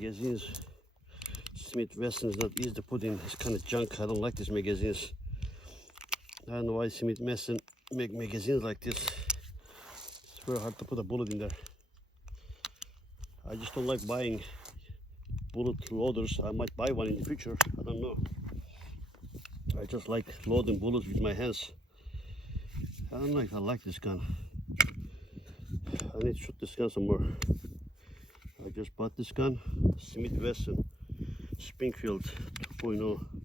Magazines, Smith Wesson is not easy to put in. It's kind of junk. I don't like these magazines. I don't know why Smith Wesson make magazines like this. It's very hard to put a bullet in there. I just don't like buying bullet loaders. I might buy one in the future. I don't know. I just like loading bullets with my hands. I don't know if I like this gun. I need to shoot this gun some more. I just bought this gun, Smith Wesson Springfield 2.0.